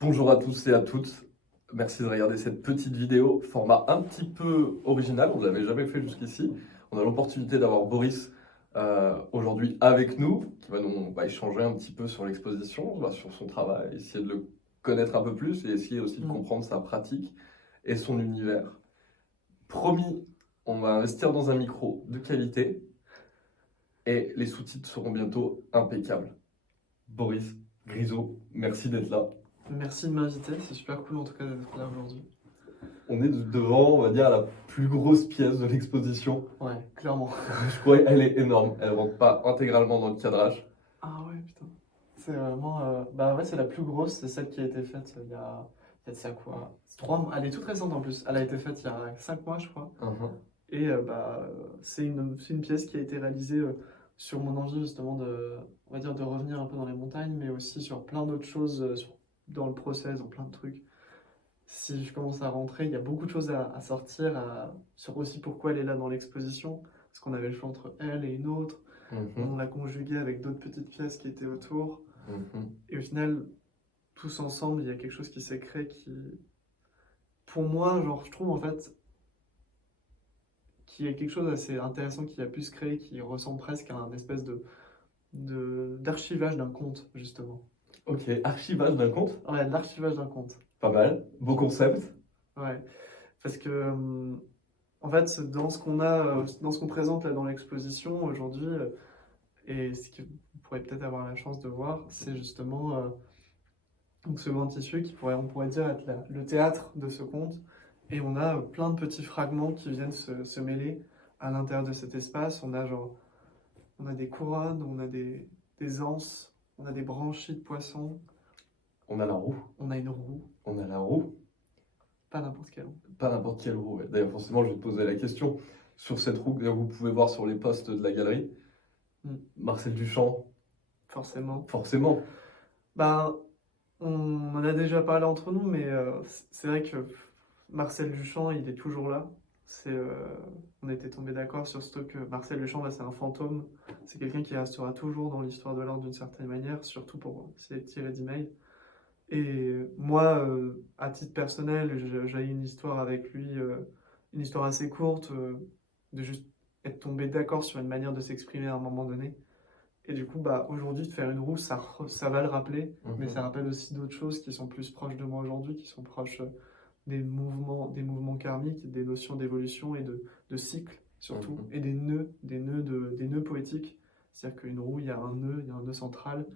Bonjour à tous et à toutes. Merci de regarder cette petite vidéo, format un petit peu original, on ne l'avait jamais fait jusqu'ici. On a l'opportunité d'avoir Boris aujourd'hui avec nous, qui va nous échanger un petit peu sur l'exposition, sur son travail, essayer de le connaître un peu plus et essayer aussi de comprendre sa pratique et son univers. Promis, on va investir dans un micro de qualité et les sous-titres seront bientôt impeccables. Boris Grisot, merci d'être là. Merci de m'inviter, c'est super cool en tout cas d'être là aujourd'hui. On est devant, on va dire, la plus grosse pièce de l'exposition. Ouais, clairement. Je crois qu'elle est énorme. Elle ne rentre pas intégralement dans le cadrage. Ah ouais, putain. C'est vraiment. Bah ouais, c'est la plus grosse, c'est celle qui a été faite il y a de ça quoi. 3 mois. Elle est toute récente en plus. Elle a été faite il y a 5 mois, je crois. Et c'est une pièce qui a été réalisée sur mon envie justement on va dire, de revenir un peu dans les montagnes, mais aussi sur plein d'autres choses, dans le process, dans plein de trucs. Si je commence à rentrer, il y a beaucoup de choses à sortir, sur aussi pourquoi elle est là dans l'exposition, parce qu'on avait le choix entre elle et une autre, on l'a conjuguée avec d'autres petites pièces qui étaient autour, et au final, tous ensemble, il y a quelque chose qui s'est créé qui, pour moi, genre, je trouve en fait, qu'il y a quelque chose d'assez intéressant qui a pu se créer, qui ressemble presque à un espèce d'archivage d'un conte, justement. Ok, archivage d'un conte. Ouais, l'archivage d'un conte. Pas mal. Beau concept. Ouais, parce que en fait, dans ce qu'on présente là dans l'exposition aujourd'hui, et ce que vous pourrez peut-être avoir la chance de voir, c'est justement donc ce grand tissu on pourrait dire être le théâtre de ce conte. Et on a plein de petits fragments qui viennent se mêler à l'intérieur de cet espace. On a des couronnes, on a des anses, on a des branchies de poissons, On a la roue. on a une roue, On a la roue. pas n'importe quelle roue. Pas n'importe quelle roue. Ouais. D'ailleurs, forcément, je vais te poser la question. Sur cette roue, que vous pouvez voir sur les postes de la galerie, Marcel Duchamp, Forcément. forcément. Ben, on en a déjà parlé entre nous, mais c'est vrai que Marcel Duchamp, il est toujours là. On était tombé d'accord sur ce truc que Marcel Duchamp, bah, c'est un fantôme. C'est quelqu'un qui restera toujours dans l'histoire de l'art d'une certaine manière, surtout pour ses tirés d'email. Et moi, à titre personnel, j'ai eu une histoire avec lui, une histoire assez courte, de juste être tombé d'accord sur une manière de s'exprimer à un moment donné. Et du coup, bah, aujourd'hui, de faire une roue, ça va le rappeler, mais ça rappelle aussi d'autres choses qui sont plus proches de moi aujourd'hui, qui sont proches des mouvements karmiques, des notions d'évolution et de cycle, surtout, et des nœuds poétiques. C'est-à-dire qu'une roue, il y a un nœud central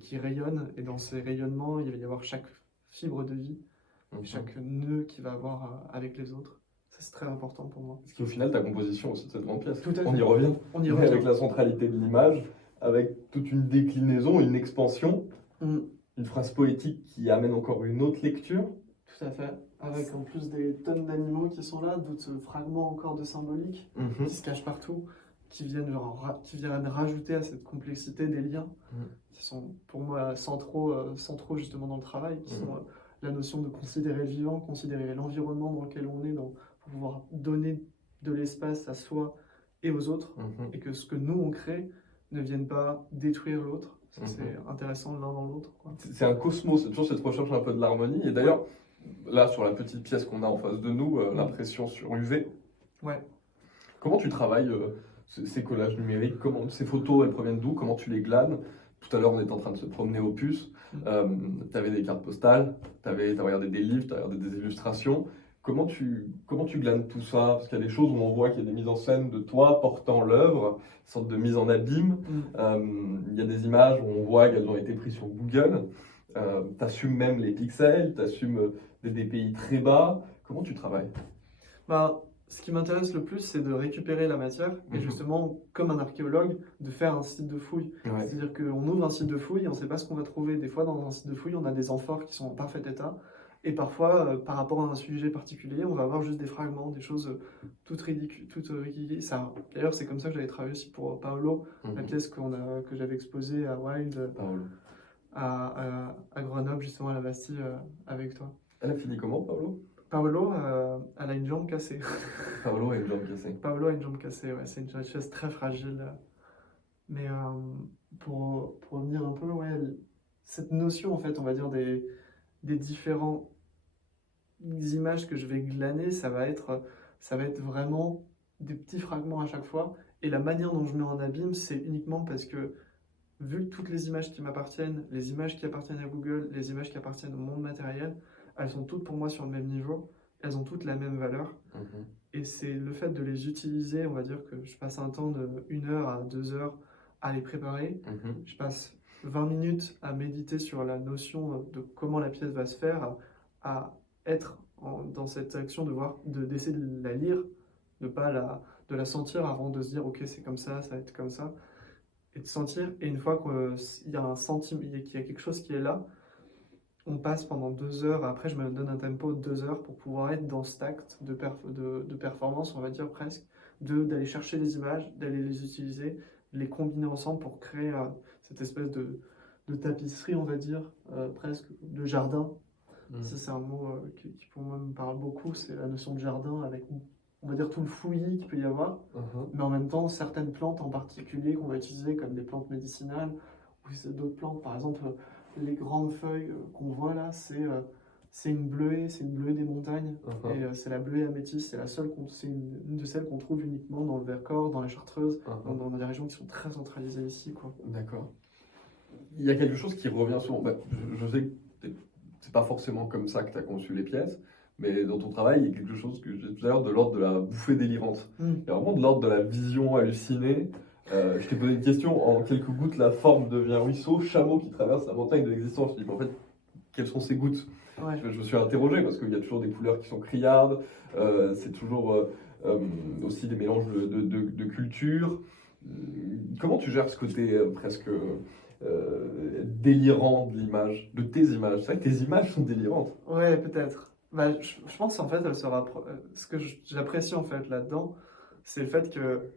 qui rayonne, et dans ces rayonnements, il va y avoir chaque fibre de vie, chaque nœud qui va avoir avec les autres. Ça, c'est très important pour moi. Ce qui, au final, ta composition aussi de cette grande pièce. Tout à fait. On y revient. On y revient. Avec la centralité de l'image, avec toute une déclinaison, une expansion, une phrase poétique qui amène encore une autre lecture. Tout à fait. Avec en plus des tonnes d'animaux qui sont là, d'autres fragments encore de symbolique qui se cachent partout, qui viennent rajouter à cette complexité des liens qui sont pour moi centraux justement dans le travail, qui sont la notion de considérer le vivant, considérer l'environnement dans lequel on est, pour pouvoir donner de l'espace à soi et aux autres, et que ce que nous on crée ne vienne pas détruire l'autre. C'est intéressant l'un dans l'autre. C'est un cosmos, c'est toujours cette recherche un peu de l'harmonie. Et d'ailleurs, là, sur la petite pièce qu'on a en face de nous, l'impression sur UV. Ouais. Comment tu travailles ces collages numériques? Ces photos, elles proviennent d'où? Comment tu les glanes? Tout à l'heure, on était en train de se promener au puce. Tu avais des cartes postales, tu as regardé des livres, tu as regardé des illustrations. Comment tu glanes tout ça? Parce qu'il y a des choses où on voit qu'il y a des mises en scène de toi portant l'œuvre, une sorte de mise en abîme. Il y a des images où on voit qu'elles ont été prises sur Google. Tu assumes même les pixels, tu assumes des DPI très bas. Comment tu travailles? Bah, ce qui m'intéresse le plus, c'est de récupérer la matière et justement, comme un archéologue, de faire un site de fouille. Ouais. C'est-à-dire qu'on ouvre un site de fouille et on ne sait pas ce qu'on va trouver. Des fois, dans un site de fouille, on a des amphores qui sont en parfait état. Et parfois, par rapport à un sujet particulier, on va avoir juste des fragments, des choses toutes ridicules, D'ailleurs, c'est comme ça que j'avais travaillé aussi pour Paolo, la pièce que j'avais exposée à Wild, à Grenoble, justement à la Bastille, avec toi. Elle a fini comment, Paolo? Paolo, elle a une jambe cassée. Paolo a une jambe cassée. Paolo a une jambe cassée, ouais, c'est une chaise très fragile. Mais pour revenir un peu, ouais, cette notion, en fait, on va dire des différentes images que je vais glaner, ça va être vraiment des petits fragments à chaque fois. Et la manière dont je mets en abîme, c'est uniquement parce que, vu que toutes les images qui m'appartiennent, les images qui appartiennent à Google, les images qui appartiennent au monde matériel, elles sont toutes pour moi sur le même niveau, elles ont toutes la même valeur. Mhm. Et c'est le fait de les utiliser, on va dire que je passe un temps de 1 heure à 2 heures à les préparer. Mhm. Je passe 20 minutes à méditer sur la notion de comment la pièce va se faire, à être dans cette action de voir, d'essayer de la lire, de la sentir avant de se dire ok c'est comme ça va être comme ça, et de sentir. Et une fois qu'il y a un sentiment, qu'il y a quelque chose qui est là, on passe pendant 2 heures. Après, je me donne un tempo de 2 heures pour pouvoir être dans cet acte de performance, on va dire presque, d'aller chercher les images, d'aller les utiliser, les combiner ensemble pour créer cette espèce de tapisserie, on va dire, presque, de jardin. Mhm. Ça, c'est un mot qui pour moi me parle beaucoup, c'est la notion de jardin avec, on va dire, tout le fouillis qu'il peut y avoir, Mhm. mais en même temps, certaines plantes en particulier qu'on va utiliser comme des plantes médicinales, ou c'est d'autres plantes, par exemple, les grandes feuilles qu'on voit là, c'est une bleuée des montagnes, Mhm. et c'est la bleuée améthyste, c'est la seule, c'est une de celles qu'on trouve uniquement dans le Vercors, dans la Chartreuse, Mhm. dans des régions qui sont très centralisées ici, quoi. D'accord. Il y a quelque chose qui revient souvent. Bah, je sais que c'est pas forcément comme ça que tu as conçu les pièces, mais dans ton travail, il y a quelque chose que j'ai dit tout à l'heure de l'ordre de la bouffée délirante. Mm. Il y a vraiment de l'ordre de la vision hallucinée. Je t'ai posé une question, en quelques gouttes, la forme devient ruisseau, chameau qui traverse la montagne de l'existence. Je dis, mais en fait, quelles sont ces gouttes? Ouais. Je me suis interrogé parce qu'il y a toujours des couleurs qui sont criardes, c'est toujours aussi des mélanges de cultures. Comment tu gères ce côté presque délirant de l'image, de tes images? C'est vrai que tes images sont délirantes. Ouais, peut-être. Bah, je pense en fait, ce que j'apprécie en fait là-dedans, c'est le fait que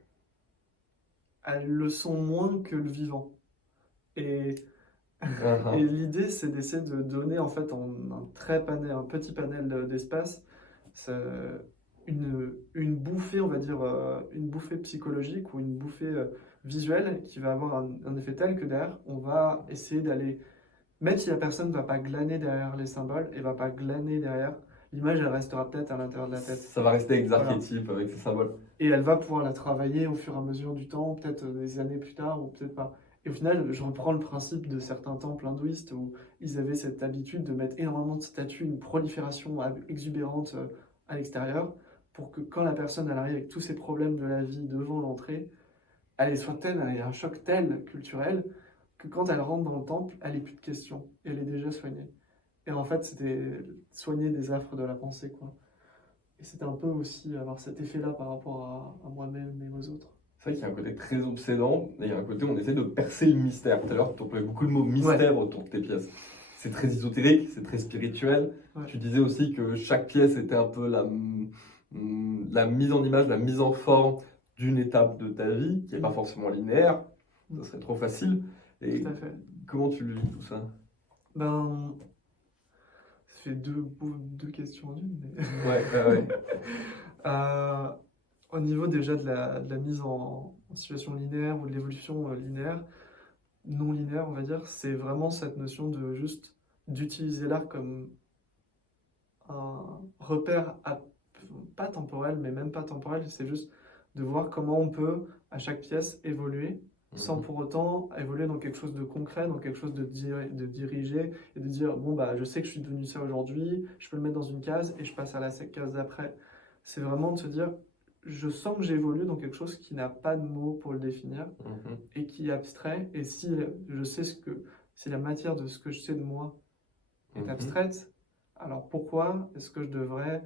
elles le sont moins que le vivant. Et, et l'idée, c'est d'essayer de donner en fait en un petit panel d'espace, ça- une bouffée, on va dire, une bouffée psychologique ou une bouffée visuelle qui va avoir un effet tel que derrière, on va essayer d'aller. Même si la personne ne va pas glaner derrière les symboles et va pas glaner derrière, l'image, elle restera peut-être à l'intérieur de la tête. Ça va rester avec des Voilà. archétypes, avec ces symboles. Et elle va pouvoir la travailler au fur et à mesure du temps, peut-être des années plus tard, ou peut-être pas. Et au final, je reprends le principe de certains temples hindouistes où ils avaient cette habitude de mettre énormément de statues, une prolifération exubérante à l'extérieur, pour que quand la personne elle arrive avec tous ses problèmes de la vie devant l'entrée, elle soit telle, elle ait un choc tel culturel, que quand elle rentre dans le temple, elle n'ait plus de questions, et elle est déjà soignée. Et en fait, c'était soigner des affres de la pensée, quoi. Et c'était un peu aussi avoir cet effet-là par rapport à moi-même et aux autres. C'est vrai qu'il y a un côté très obsédant et il y a un côté où on essaie de percer le mystère. Tout à l'heure, tu employais beaucoup le mot mystère autour de tes pièces. C'est très ésotérique, c'est très spirituel. Ouais. Tu disais aussi que chaque pièce était un peu la mise en image, la mise en forme d'une étape de ta vie qui n'est pas forcément linéaire. Ça serait trop facile. Et Tout à fait. comment tu le vis tout ça? Ben, ça fait deux questions en une. Mais... Ouais. Au niveau déjà de la mise en situation linéaire ou de l'évolution linéaire, non linéaire, on va dire, c'est vraiment cette notion de juste d'utiliser l'art comme un repère pas temporel, mais même pas temporel, c'est juste de voir comment on peut à chaque pièce évoluer sans pour autant évoluer dans quelque chose de concret, dans quelque chose de dirigé, et de dire bon bah je sais que je suis devenu ça aujourd'hui, je peux le mettre dans une case et je passe à la case d'après. C'est vraiment de se dire je sens que j'évolue dans quelque chose qui n'a pas de mots pour le définir et qui est abstrait, et si je sais si la matière de ce que je sais de moi est abstraite, alors pourquoi est-ce que je devrais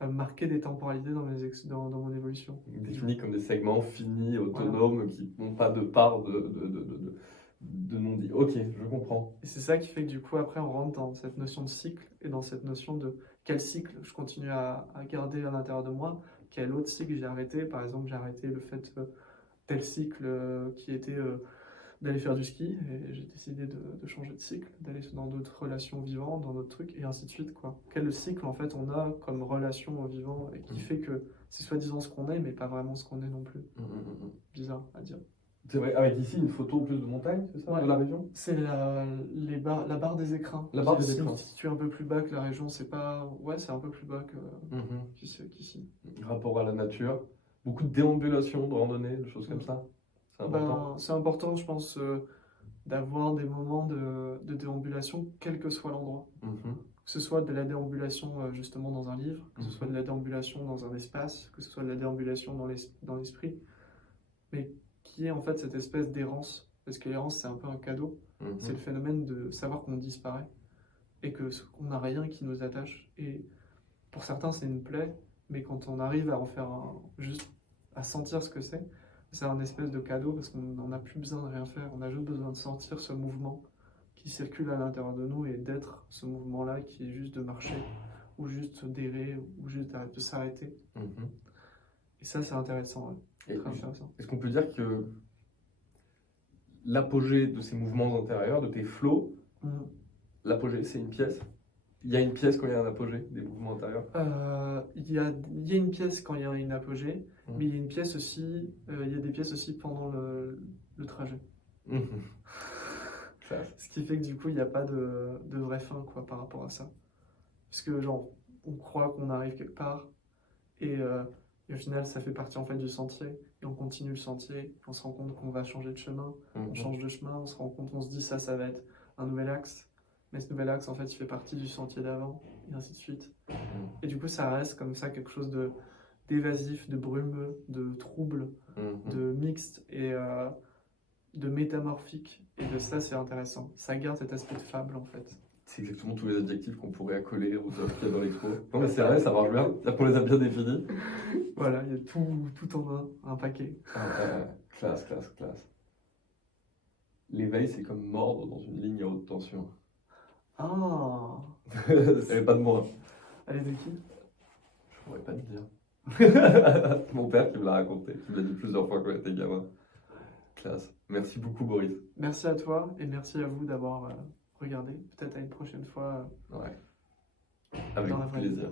marquer des temporalités dans mon évolution? Définis comme des segments finis, autonomes, qui n'ont pas de part de non-dit. Ok, je comprends. Et c'est ça qui fait que du coup, après, on rentre dans cette notion de cycle et dans cette notion de quel cycle je continue à garder à l'intérieur de moi, quel autre cycle j'ai arrêté. Par exemple, j'ai arrêté le fait tel cycle qui était d'aller faire du ski, et j'ai décidé de changer de cycle, d'aller dans d'autres relations vivantes, dans d'autres trucs, et ainsi de suite, quoi. Quel cycle, en fait, on a comme relation au vivant, et qui fait que c'est soi-disant ce qu'on est, mais pas vraiment ce qu'on est non plus. Bizarre à dire. C'est vrai, avec ici une photo plus de montagne, c'est ça, Ouais. de la région? C'est la barre des écrins. La barre qui des est écrins. située un peu plus bas que la région. C'est pas... Ouais, c'est un peu plus bas Mhm. qu'ici. Rapport à la nature. Beaucoup de déambulation, de randonnée, de choses comme ça. C'est important. Ben, c'est important, je pense, d'avoir des moments de déambulation, quel que soit l'endroit. Mhm. Que ce soit de la déambulation justement dans un livre, que ce soit de Mhm. la déambulation dans un espace, que ce soit de la déambulation dans l'esprit, mais qui est en fait cette espèce d'errance. Parce que l'errance, c'est un peu un cadeau. C'est le Mhm. phénomène de savoir qu'on disparaît et qu'on n'a rien qui nous attache. Et pour certains, c'est une plaie, mais quand on arrive à en faire juste à sentir ce que c'est un espèce de cadeau parce qu'on n'en a plus besoin de rien faire. On a juste besoin de sentir ce mouvement qui circule à l'intérieur de nous et d'être ce mouvement-là qui est juste de marcher ou juste d'errer ou juste de s'arrêter. Mhm. Et ça, c'est intéressant. Ouais. Et Très intéressant. est-ce qu'on peut dire que l'apogée de ces mouvements intérieurs, de tes flots, Mhm. l'apogée, c'est une pièce? Il y a une pièce quand il y a un apogée des mouvements intérieurs? Il y a une pièce quand il y a une apogée, Mhm. mais il y a une pièce aussi, il y a des pièces aussi pendant le trajet. Mhm. Classe. Ce qui fait que du coup, il n'y a pas de vraie fin quoi, par rapport à ça. Parce que genre, on croit qu'on arrive quelque part et au final, ça fait partie en fait du sentier. Et on continue le sentier, et on se rend compte qu'on va changer de chemin. On Mhm. change de chemin, on se rend compte, on se dit ça va être un nouvel axe. Mais ce nouvel axe, en fait, il fait partie du sentier d'avant, et ainsi de suite. Mhm. Et du coup, ça reste comme ça quelque chose d'évasif, de brumeux, de trouble, Mhm. de mixte et de métamorphique. Et de ça, c'est intéressant. Ça garde cet aspect de fable, en fait. C'est exactement tous les adjectifs qu'on pourrait accoler aux œuvres qu'il y a dans l'expo. Non mais c'est vrai, ça marche bien. C'est-à-dire qu'on les a bien définis. Voilà, il y a tout en un paquet. Classe, classe, classe. L'éveil, c'est comme mordre dans une ligne à haute tension. Ah, Il n'y avait pas de mot. Hein. elle est de qui? Je pourrais pas te dire. Mon père qui me l'a raconté, qui me l'a dit plusieurs fois quand il était gamin. Classe. Merci beaucoup, Boris. Merci à toi et merci à vous d'avoir regardé. Peut-être à une prochaine fois Ouais. Avec dans la vraie vie. plaisir.